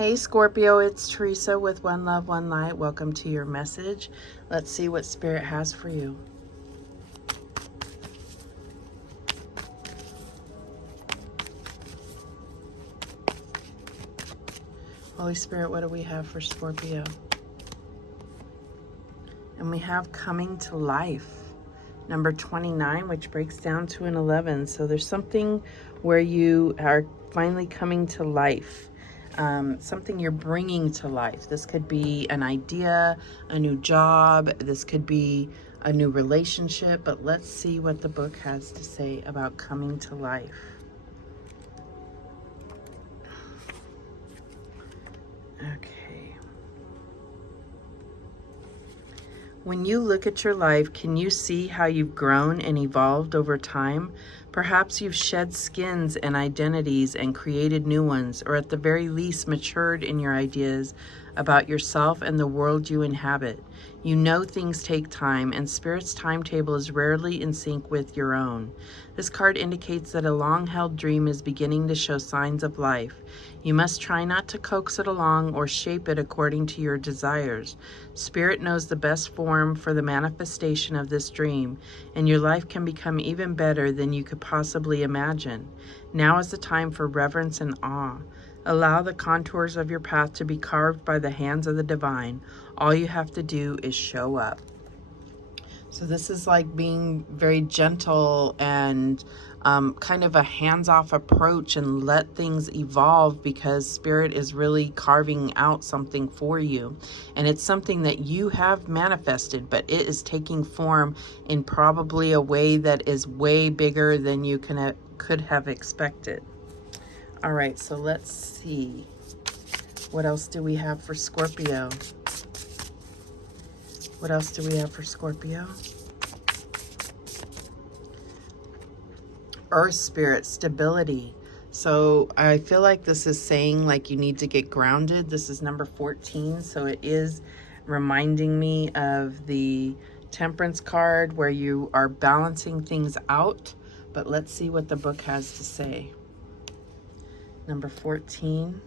Hey Scorpio, it's Teresa with One Love, One Light. Welcome to your message. Let's see what Spirit has for you. Holy Spirit, what do we have for Scorpio? And we have coming to life. Number 29, which breaks down to an 11. So there's something where you are finally coming to life. Something you're bringing to life. This could be an idea, a new job. This could be a new relationship. But let's see what the book has to say about coming to life. Okay. When you look at your life, can you see how you've grown and evolved over time? Perhaps you've shed skins and identities and created new ones, or at the very least matured in your ideas about yourself and the world you inhabit. You know things take time, and Spirit's timetable is rarely in sync with your own. This card indicates that a long-held dream is beginning to show signs of life. You must try not to coax it along or shape it according to your desires. Spirit knows the best form for the manifestation of this dream, and your life can become even better than you could possibly imagine. Now is the time for reverence and awe. Allow the contours of your path to be carved by the hands of the divine. All you have to do is show up. So this is like being very gentle and kind of a hands-off approach, and let things evolve, because Spirit is really carving out something for you. And it's something that you have manifested, but it is taking form in probably a way that is way bigger than you could have expected. All right, so let's see. What else do we have for Scorpio? What else do we have for Scorpio? Earth Spirit, stability. So I feel like this is saying like you need to get grounded. This is number 14. So it is reminding me of the Temperance card where you are balancing things out. But let's see what the book has to say. Number 14.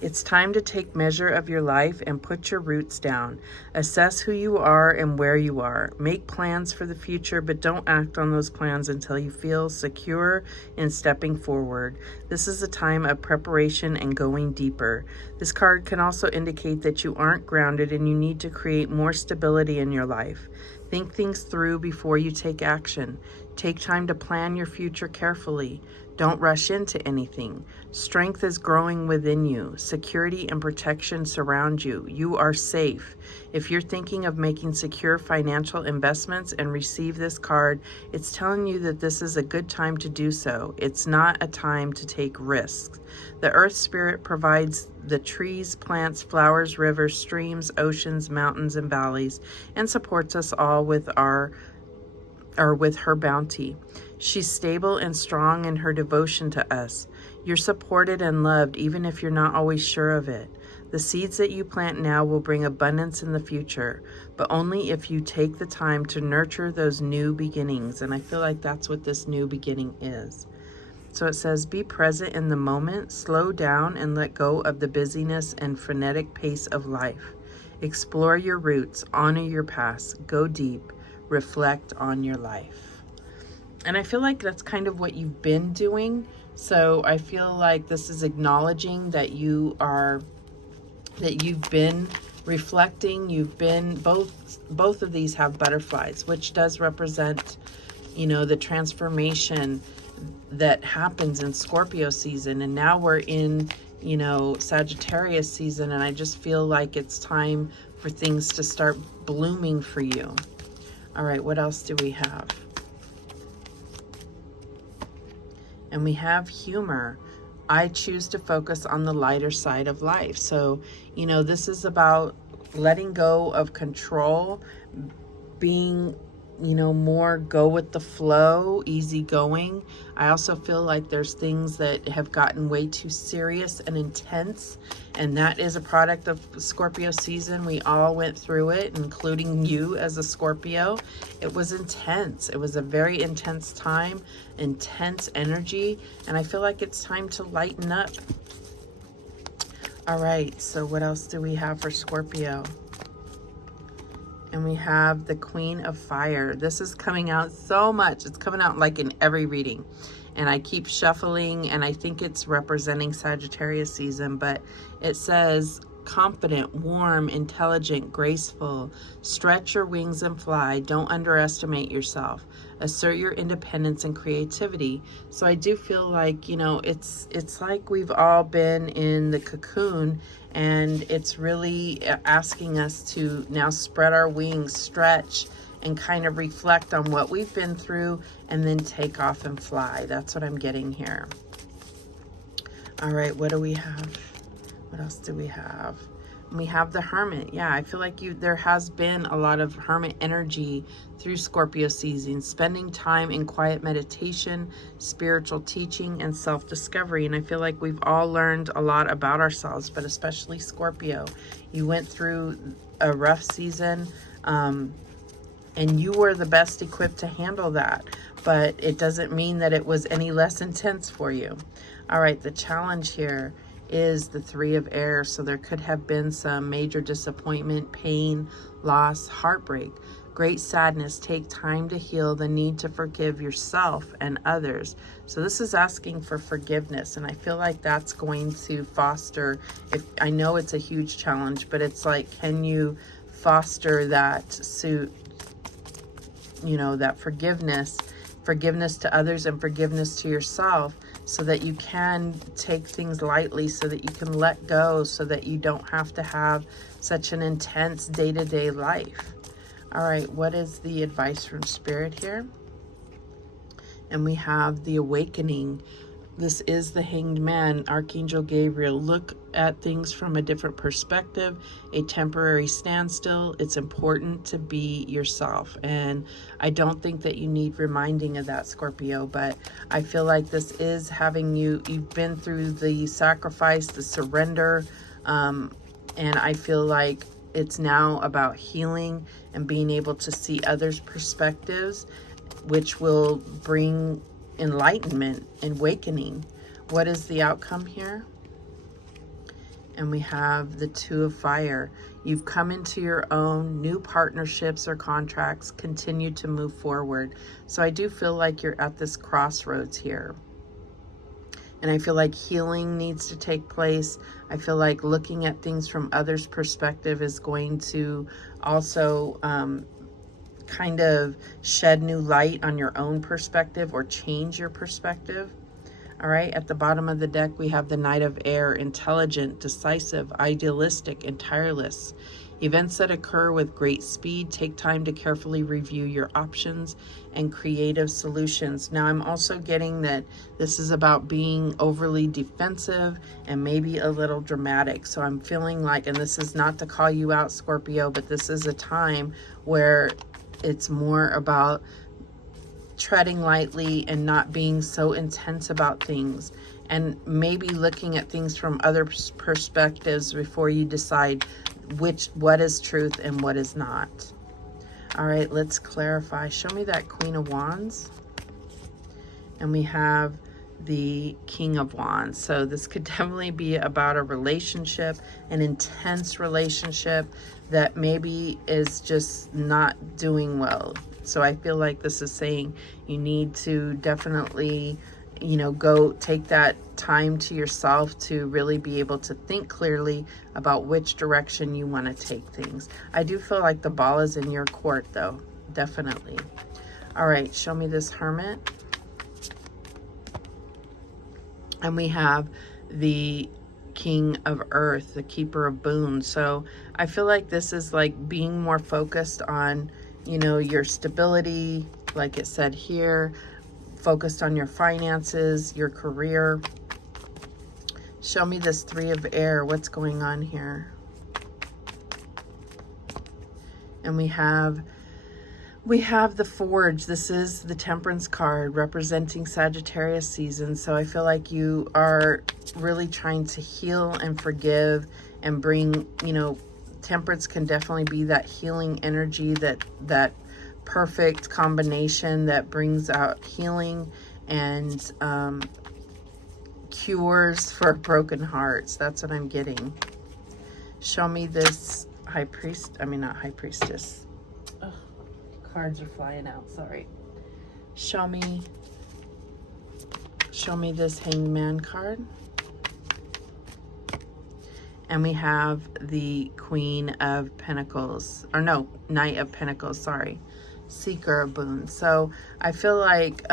It's time to take measure of your life and put your roots down. Assess who you are and where you are. Make plans for the future, but don't act on those plans until you feel secure in stepping forward. This is a time of preparation and going deeper. This card can also indicate that you aren't grounded and you need to create more stability in your life. Think things through before you take action. Take time to plan your future carefully. Don't rush into anything. Strength is growing within you. Security and protection surround you. You are safe. If you're thinking of making secure financial investments and receive this card, it's telling you that this is a good time to do so. It's not a time to take risks. The Earth Spirit provides the trees, plants, flowers, rivers, streams, oceans, mountains, and valleys, and supports us all with her bounty. She's stable and strong in her devotion to us. You're supported and loved even if you're not always sure of it. The seeds that you plant now will bring abundance in the future, but only if you take the time to nurture those new beginnings. And I feel like that's what this new beginning is. So it says, be present in the moment, slow down and let go of the busyness and frenetic pace of life. Explore your roots, honor your past, go deep, reflect on your life. And I feel like that's kind of what you've been doing. So I feel like this is acknowledging that you've been reflecting. You've been, both of these have butterflies, which does represent, you know, the transformation that happens in Scorpio season. And now we're in, you know, Sagittarius season. And I just feel like it's time for things to start blooming for you. All right, what else do we have? And we have humor. I choose to focus on the lighter side of life. So, you know, this is about letting go of control, being you know, more go with the flow, easygoing. I also feel like there's things that have gotten way too serious and intense, and that is a product of Scorpio season. We all went through it, including you as a Scorpio. It was intense. It was a very intense time, intense energy, and I feel like it's time to lighten up. All right, so what else do we have for Scorpio? And we have the Queen of Fire. This is coming out so much. It's coming out like in every reading. And I keep shuffling, and I think it's representing Sagittarius season, but it says, confident, warm, intelligent, graceful. Stretch your wings and fly. Don't underestimate yourself. Assert your independence and creativity. So I do feel like, you know, it's like we've all been in the cocoon, and it's really asking us to now spread our wings, stretch, and kind of reflect on what we've been through, and then take off and fly. That's what I'm getting here. All right, what do we have? What else do we have? We have the Hermit. Yeah, I feel like there has been a lot of Hermit energy through Scorpio season, spending time in quiet meditation, spiritual teaching, and self-discovery. And I feel like we've all learned a lot about ourselves, but especially Scorpio. You went through a rough season, and you were the best equipped to handle that, but it doesn't mean that it was any less intense for you. All right, the challenge here is the Three of Air. So there could have been some major disappointment, pain, loss, heartbreak, great sadness. Take time to heal, the need to forgive yourself and others. So this is asking for forgiveness, and I feel like that's going to foster, if I know it's a huge challenge, but it's like, can you foster that you know, that forgiveness to others and forgiveness to yourself, so that you can take things lightly, so that you can let go, so that you don't have to have such an intense day-to-day life. All right, what is the advice from Spirit here? And we have the Awakening. This is the Hanged Man, Archangel Gabriel. Look at things from a different perspective, a temporary standstill. It's important to be yourself. And I don't think that you need reminding of that, Scorpio, but I feel like this is having you've been through the sacrifice, the surrender, and I feel like it's now about healing and being able to see others' perspectives, which will bring enlightenment and awakening. What is the outcome here? And we have the Two of Fire. You've come into your own, new partnerships or contracts continue to move forward. So I do feel like you're at this crossroads here. And I feel like healing needs to take place. I feel like looking at things from others' perspective is going to also kind of shed new light on your own perspective or change your perspective. All right, at the bottom of the deck, we have the Knight of Air, intelligent, decisive, idealistic, and tireless. Events that occur with great speed. Take time to carefully review your options and creative solutions. Now, I'm also getting that this is about being overly defensive and maybe a little dramatic. So I'm feeling like, and this is not to call you out, Scorpio, but this is a time where it's more about treading lightly and not being so intense about things, and maybe looking at things from other perspectives before you decide what is truth and what is not. All right, let's clarify. Show me that Queen of Wands. And we have the King of Wands. So this could definitely be about a relationship, an intense relationship that maybe is just not doing well. So I feel like this is saying you need to definitely, you know, go take that time to yourself to really be able to think clearly about which direction you want to take things. I do feel like the ball is in your court, though, definitely. All right, show me this Hermit. And we have the King of Earth, the Keeper of Boons. So I feel like this is like being more focused on, you know, your stability, like it said here, focused on your finances, your career. Show me this Three of Air. What's going on here? And we have We have the Forge. This is the Temperance card representing Sagittarius season. So I feel like you are really trying to heal and forgive and bring, you know, Temperance can definitely be that healing energy, that perfect combination that brings out healing and cures for broken hearts. That's what I'm getting. Show me this High Priest. I mean, not High Priestess. Ugh, cards are flying out. Sorry. Show me this Hanged Man card. And we have the Queen of Pentacles. Or no, Knight of Pentacles. Sorry. Seeker of Boons. So I feel like,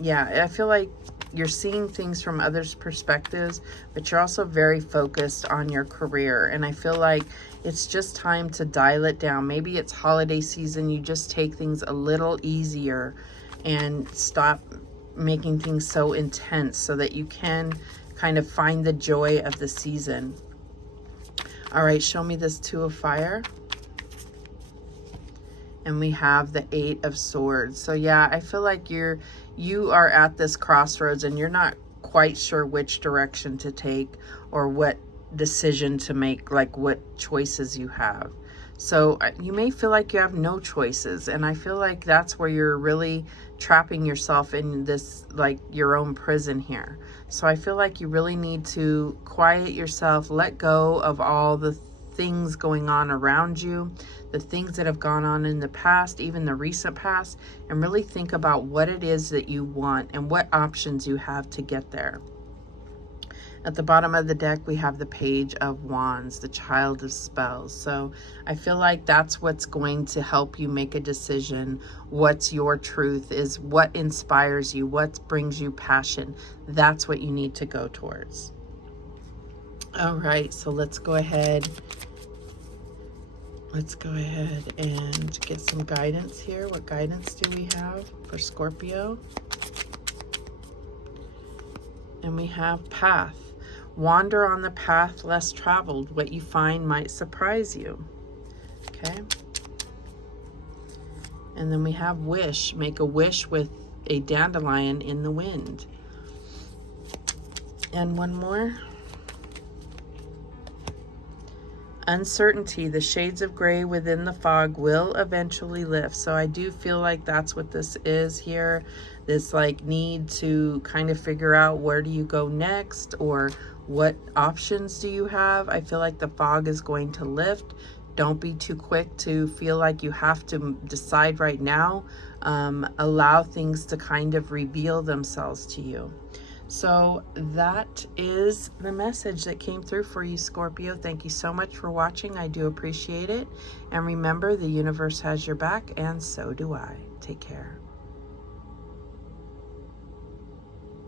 yeah, I feel like you're seeing things from others' perspectives, but you're also very focused on your career. And I feel like it's just time to dial it down. Maybe it's holiday season. You just take things a little easier and stop making things so intense so that you can kind of find the joy of the season. All right, show me this Two of Fire. And we have the Eight of Swords. So yeah, I feel like you are at this crossroads and you're not quite sure which direction to take or what decision to make, like what choices you have. So you may feel like you have no choices, and I feel like that's where you're really trapping yourself in this, like your own prison here. So I feel like you really need to quiet yourself, let go of all the things going on around you, the things that have gone on in the past, even the recent past, and really think about what it is that you want and what options you have to get there. At the bottom of the deck, we have the Page of Wands, the Child of Spells. So I feel like that's what's going to help you make a decision. What's your truth, is what inspires you, what brings you passion. That's what you need to go towards. All right, so let's go ahead and get some guidance here. What guidance do we have for Scorpio? And we have Path. Wander on the path less traveled. What you find might surprise you. Okay. And then we have Wish. Make a wish with a dandelion in the wind. And one more. Uncertainty. The shades of gray within the fog will eventually lift. So I do feel like that's what this is here. This like need to kind of figure out where do you go next, or what options do you have. I feel like the fog is going to lift. Don't be too quick to feel like you have to decide right now. Allow things to kind of reveal themselves to you. So that is the message that came through for you, Scorpio. Thank you so much for watching. I do appreciate it. And remember, the universe has your back, and so do I. Take care.